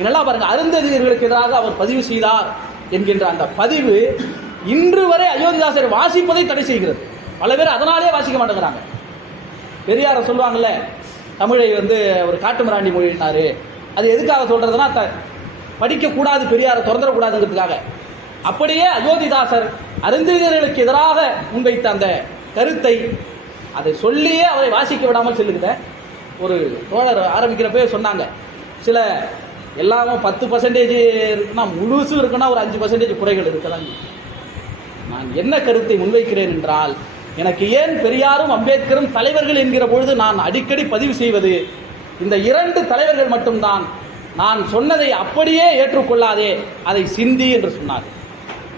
இதெல்லாம் பாருங்க, அருந்ததியர்களுக்கு எதிராக அவர் பதிவு செய்தார் என்கின்ற அந்த பதிவு இன்று வரை அயோத்திதாசரை வாசிப்பதை தடை செய்கிறது. பல பேர் அதனாலே வாசிக்க மாட்டேங்கிறாங்க. பெரியார சொல்லுவாங்கல்ல, தமிழை வந்து ஒரு காட்டுமிராண்டி மொழினாரு. அது எதுக்காக சொல்றதுன்னா, படிக்கக்கூடாது, பெரியாரை திறந்துடக்கூடாதுங்கிறதுக்காக. அப்படியே அயோத்திதாசர் அருந்ததியர்களுக்கு எதிராக முன்வைத்த அந்த கருத்தை அதை சொல்லியே அவரை வாசிக்க விடாமல் செல்லுகிற ஒரு தோழர் ஆரம்பிக்கிறப்பே சொன்னாங்க, சில எல்லாமும் 10% இருக்குன்னா முழுசும் இருக்குன்னா ஒரு 5% குறைகள் இருக்கலாம். நான் என்ன கருத்தை முன்வைக்கிறேன் என்றால், எனக்கு ஏன் பெரியாரும் அம்பேத்கரும் தலைவர்கள் என்கிற பொழுது நான் அடிக்கடி பதிவு செய்வது, இந்த 2 தலைவர்கள் மட்டும்தான். நான் சொன்னதை அப்படியே ஏற்றுக்கொள்ளாதே, அதை சிந்தி என்று சொன்னார்.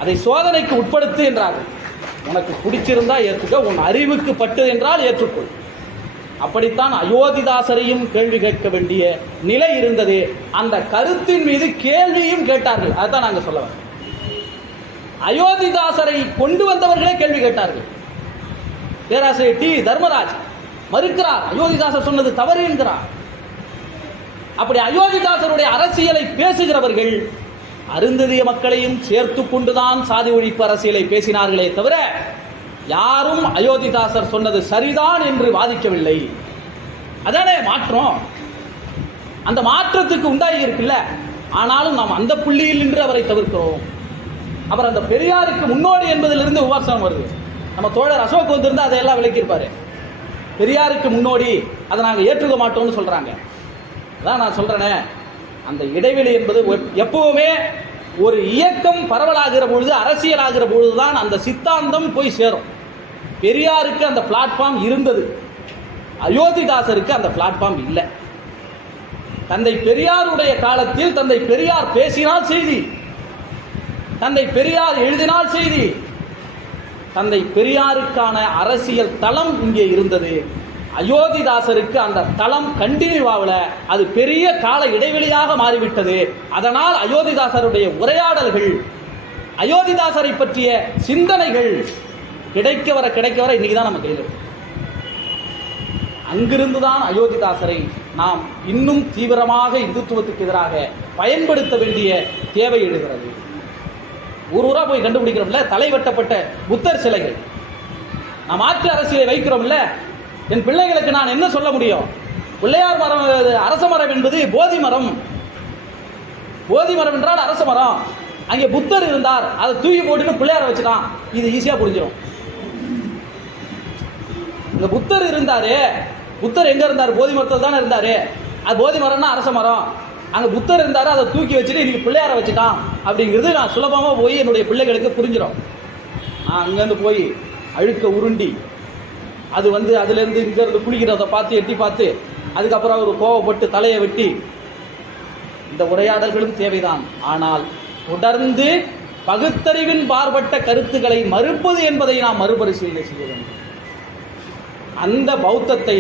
அதை சோதனைக்கு உட்படுத்து என்றார்கள். உனக்கு பிடிச்சிருந்தா ஏற்றுக்க, உன் அறிவுக்கு பட்டு என்றால் ஏற்றுக்கொள். அப்படித்தான் அயோத்திதாசரையும் கேள்வி கேட்க வேண்டிய நிலை இருந்தது. அந்த கருத்தின் மீது கேள்வியும் கேட்டார்கள். அதுதான் நாங்கள் சொல்ல வரோம். அயோத்திதாசரை கொண்டு வந்தவர்களே கேள்வி கேட்டார்கள். பேராசிரியர் டி தர்மராஜ் மறுக்கிறார், அயோத்திதாசர் சொன்னது தவறு என்கிறார். அப்படி அயோத்திதாசருடைய அரசியலை பேசுகிறவர்கள் அருந்ததிய மக்களையும் சேர்த்து கொண்டுதான் சாதி ஒழிப்பு அரசியலை பேசினார்களே தவிர யாரும் அயோத்திதாசர் சொன்னது சரிதான் என்று வாதிக்கவில்லை. அதானே மாற்றம். அந்த மாற்றத்துக்கு உண்டாகி இருக்குல்ல. ஆனாலும் நாம் அந்த புள்ளியில் நின்று அவரை தவிர்க்கிறோம். அவர் அந்த பெரியாருக்கு முன்னோடி என்பதிலிருந்து விமர்சனம் வருது. நம்ம தோழர் அசோக் வந்திருந்தா அதையெல்லாம் விளக்கியிருப்பாரு. பெரியாருக்கு முன்னோடி, அதை நாங்கள் ஏற்றுக்க மாட்டோம்னு சொல்றாங்க. அதான் நான் சொல்றேனே, அந்த இடைவெளி என்பது எப்பவுமே ஒரு இயக்கம் பரவலாகிற பொழுது, அரசியல் ஆகிற பொழுதுதான் அந்த சித்தாந்தம் போய் சேரும். பெரியாருக்கு அந்த பிளாட்ஃபார்ம் இருந்தது, அயோத்திதாசருக்கு அந்த பிளாட்ஃபார்ம் இல்லை. தந்தை பெரியாருடைய காலத்தில் தந்தை பெரியார் பேசினால் செய்தி, தந்தை பெரியார் எழுதினால் செய்தி. தந்தை பெரியாருக்கான அரசியல் தளம் இங்கே இருந்தது. அயோத்திதாசருக்கு அந்த தளம் கண்டினியூ ஆகல, அது பெரிய கால இடைவெளியாக மாறிவிட்டது. அதனால் அயோத்திதாசருடைய உரையாடல்கள், அயோத்திதாசரை பற்றிய சிந்தனைகள் கிடைக்க வர இன்னைக்கு தான் நம்ம கையில். அங்கிருந்துதான் அயோத்திதாசரை நாம் இன்னும் தீவிரமாக இந்துத்துவத்துக்கு எதிராக பயன்படுத்த வேண்டிய தேவை எழுகிறது. ஊரா போய் கண்டுபிடிக்கிறோம்ல, தலை வெட்டப்பட்ட புத்தர் சிலைகள். நாம் மாற்று அரசியலை வைக்கிறோம்ல, என் பிள்ளைகளுக்கு நான் என்ன சொல்ல முடியும்? பிள்ளையார் மரம், அரச மரம் என்பது போதி மரம். போதி மரம் என்றால் அரச மரம். அங்கே புத்தர் இருந்தார், அதை தூக்கி போட்டுட்டு பிள்ளையார வச்சுட்டான். இது ஈஸியா புரிஞ்சிடும். இந்த புத்தர் இருந்தாரு, புத்தர் எங்க இருந்தார்? போதி மரத்தில் தானே இருந்தாரு. அது போதி மரம்னா அரச மரம். அங்க புத்தர் இருந்தாரு, அதை தூக்கி வச்சுட்டு இன்னைக்கு பிள்ளையார வச்சுட்டான் அப்படிங்கிறது நான் சுலபமா போய் என்னுடைய பிள்ளைகளுக்கு புரிஞ்சிடும். நான் அங்கேருந்து போய் அழுக்க உருண்டி, அது வந்து அதுலேருந்து இங்கேருந்து குளிக்கிறத பார்த்து எட்டி பார்த்து அதுக்கப்புறம் அவர் கோவப்பட்டு தலையை வெட்டி, இந்த உரையாடல்களும் தேவைதான். ஆனால் தொடர்ந்து பகுத்தறிவின் பார்பட்ட கருத்துக்களை மறுப்பது என்பதை நாம் மறுபரிசீலனை செய்ய வேண்டும். அந்த பௌத்தத்தை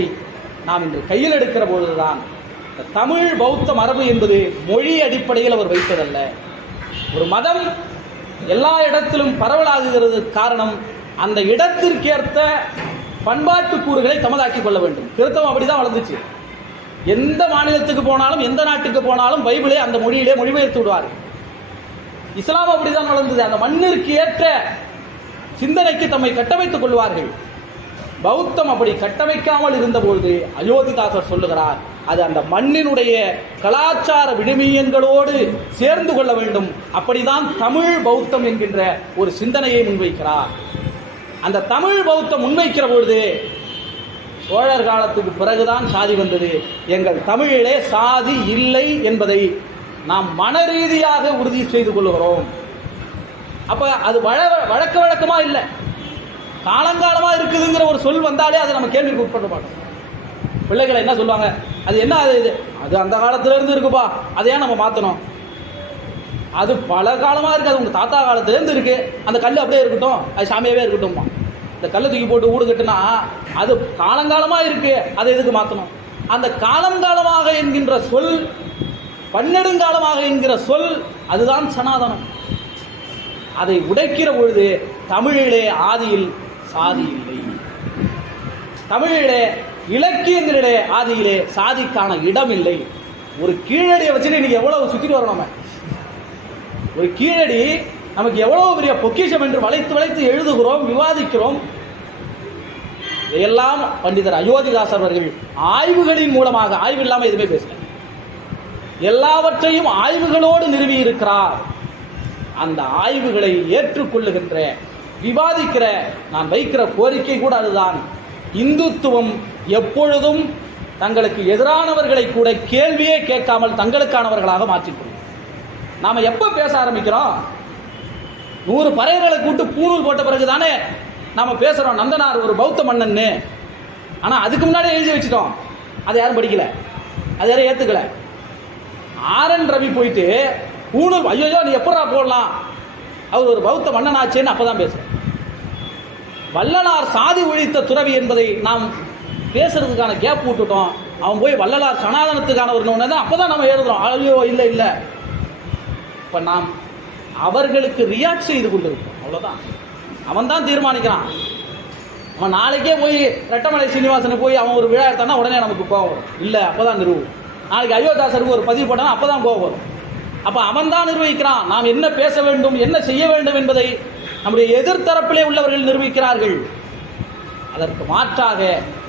நாம் இன்று கையில் எடுக்கிற பொழுதுதான், தமிழ் பௌத்த மரபு என்பது மொழி அடிப்படையில் அவர் வைத்ததல்ல. ஒரு மதம் எல்லா இடத்திலும் பரவலாகுகிறது காரணம் அந்த இடத்திற்கேற்ற பண்பாட்டு கூறுகளை தமதாக்கிக் கொள்ள வேண்டும். கிறிஸ்தவம் அப்படிதான் வளர்ந்துச்சு. எந்த மாநிலத்துக்கு போனாலும் எந்த நாட்டுக்கு போனாலும் பைபிளை அந்த மொழியிலே மொழிபெயர்த்து விடுவார்கள். இஸ்லாம் அப்படிதான் வளர்ந்தது. அந்த மண்ணிற்கு ஏற்ற சிந்தனைக்கு தம்மை கட்டமைத்துக் கொள்வார்கள். பௌத்தம் அப்படி கட்டமைக்காமல் இருந்தபொழுது அயோத்திதாசர் சொல்லுகிறார், அது அந்த மண்ணினுடைய கலாச்சார விழுமியங்களோடு சேர்ந்து கொள்ள வேண்டும். அப்படிதான் தமிழ் பௌத்தம் என்கின்ற ஒரு சிந்தனையை முன்வைக்கிறார். அந்த தமிழ் பௌத்தம் முன்வைக்கிற பொழுது சோழர் காலத்துக்கு பிறகுதான் சாதி வந்தது. எங்கள் தமிழிலே சாதி இல்லை என்பதை நாம் மன ரீதியாக உறுதி செய்து கொள்கிறோம். அப்ப அது வழக்கமா இல்லை, காலங்காலமா இருக்குதுங்கிற ஒரு சொல் வந்தாலே அதை நம்ம கேள்விக்கு உட்பட மாட்டோம். பிள்ளைகளை என்ன சொல்லுவாங்க, அது என்ன அது அந்த காலத்துல இருந்து இருக்குப்பா, அதை ஏன் நம்ம மாத்தணும்? அது பல காலமா இருக்கு, அது உங்க தாத்தா காலத்துல இருந்து இருக்கு, அந்த கல் அப்படியே இருக்கட்டும், அது சாமியாவே இருக்கட்டும். இந்த கல்லை தூக்கி போட்டு வீடு கட்டுனா அது காலங்காலமாக இருக்கு, அதை எதுக்கு மாற்றணும்? அந்த காலங்காலமாக என்கின்ற சொல், பன்னெடுங்காலமாக என்கிற சொல், அதுதான் சனாதனம். அதை உடைக்கிற பொழுது தமிழிலே ஆதியில் சாதி இல்லை, தமிழிலே இலக்கியங்களிலே ஆதியிலே சாதிக்கான இடம் இல்லை. ஒரு கீழடியை வச்சுட்டு இன்னைக்கு எவ்வளவு சுத்திட்டு வரணும். ஒரு கீழடி நமக்கு எவ்வளவு பெரிய பொக்கிஷம் என்று வளைத்து வளைத்து எழுதுகிறோம், விவாதிக்கிறோம். இதையெல்லாம் பண்டிதர் அயோத்திதாசர் அவர்கள் ஆய்வுகளின் மூலமாக, ஆய்வு இல்லாமல் எதுவுமே பேசல, எல்லாவற்றையும் ஆய்வுகளோடு நிறுவி இருக்கிறார். அந்த ஆய்வுகளை ஏற்றுக்கொள்ளுகின்ற, விவாதிக்கிற, நான் வைக்கிற கோரிக்கை கூட அதுதான். இந்துத்துவம் எப்பொழுதும் தங்களுக்கு எதிரானவர்களை கூட கேள்வியே கேட்காமல் தங்களுக்கானவர்களாக மாற்றிக்கொள்ளும். நாம எப்ப பேச ஆரம்பிக்கிறோம்? 100 பறையர்களை கூட்டு பூணூல் போட்ட பிறகு தானே நாம பேசுறோம் நந்தனார் ஒரு பௌத்த மன்னன்னு. ஆனா அதுக்கு முன்னாடியே எழுதி வச்சிட்டோம், அதை யாரும் படிக்கல, அதை யாரும் ஏத்துக்கல. RN ரவி போயிட்டு பூணூல், ஐயோ நீ எப்படா போடலாம், அவர் ஒரு பௌத்த மன்னன் ஆச்சேன்னு அப்பதான் பேசுறோம். வள்ளலார் சாதி ஒழித்த துறவி என்பதை நாம் பேசுறதுக்கான கேப் விட்டுட்டோம். அவன் போய் வள்ளலார் சனாதனத்துக்கான ஒரு நோன்னு தான் அப்பதான் நம்ம எழுதுறோம். ஐயோ இல்லை இல்லை, இப்ப நாம் அவர்களுக்கு ரியாக்ட் செய்து கொண்டிருக்கோம், அவ்வளவுதான். அவன் தான் தீர்மானிக்கிறான். அவன் நாளைக்கே போய் ரெட்டமலை சீனிவாசனை போய் அவன் ஒரு விழா எடுத்தானா உடனே நமக்கு கோவம் வரும். இல்லை, அப்பதான் நிறுவும். நாளைக்கு அயோத்திதாசருக்கு ஒரு பதிவு போட்டானா அப்பதான் கோவம் வரும். அப்ப அவன் தான் நிர்வகிக்கிறான். நாம் என்ன பேச வேண்டும், என்ன செய்ய வேண்டும் என்பதை நம்முடைய எதிர்த்தரப்பிலே உள்ளவர்கள் நிரூபிக்கிறார்கள். அதற்கு மாற்றாக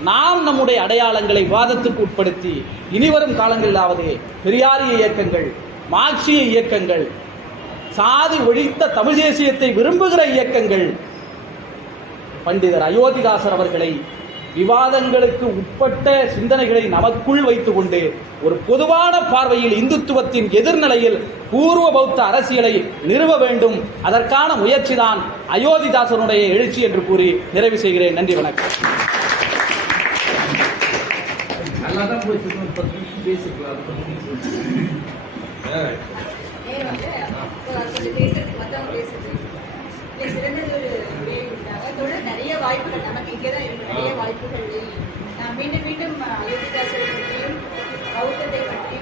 நாம் நம்முடைய அடையாளங்களை வாதத்துக்கு உட்படுத்தி இனிவரும் காலங்களிலாவது பெரியாரிய இயக்கங்கள், மார்க்சிய இயக்கங்கள், சாதி ஒழித்த தமிழ் தேசியத்தை விரும்புகிற இயக்கங்கள் பண்டிதர் அயோத்திதாசர் அவர்களை விவாதங்களுக்கு உட்பட்ட சிந்தனைகளை நமக்குள் வைத்துக் கொண்டு ஒரு பொதுவான பார்வையில் இந்துத்துவத்தின் எதிர்நிலையில் பூர்வ பௌத்த அரசியலை நிறுவ வேண்டும். அதற்கான முயற்சிதான் அயோத்திதாசனுடைய எழுச்சி என்று கூறி நிறைவு செய்கிறேன். நன்றி, வணக்கம். நிறைய வாய்ப்புகள் நமக்கு இங்கேதான் இருக்கு, நிறைய வாய்ப்புகள். நான் மீண்டும் மீண்டும் அயோத்திதாசரை பற்றியும் பௌத்தத்தை பற்றியும்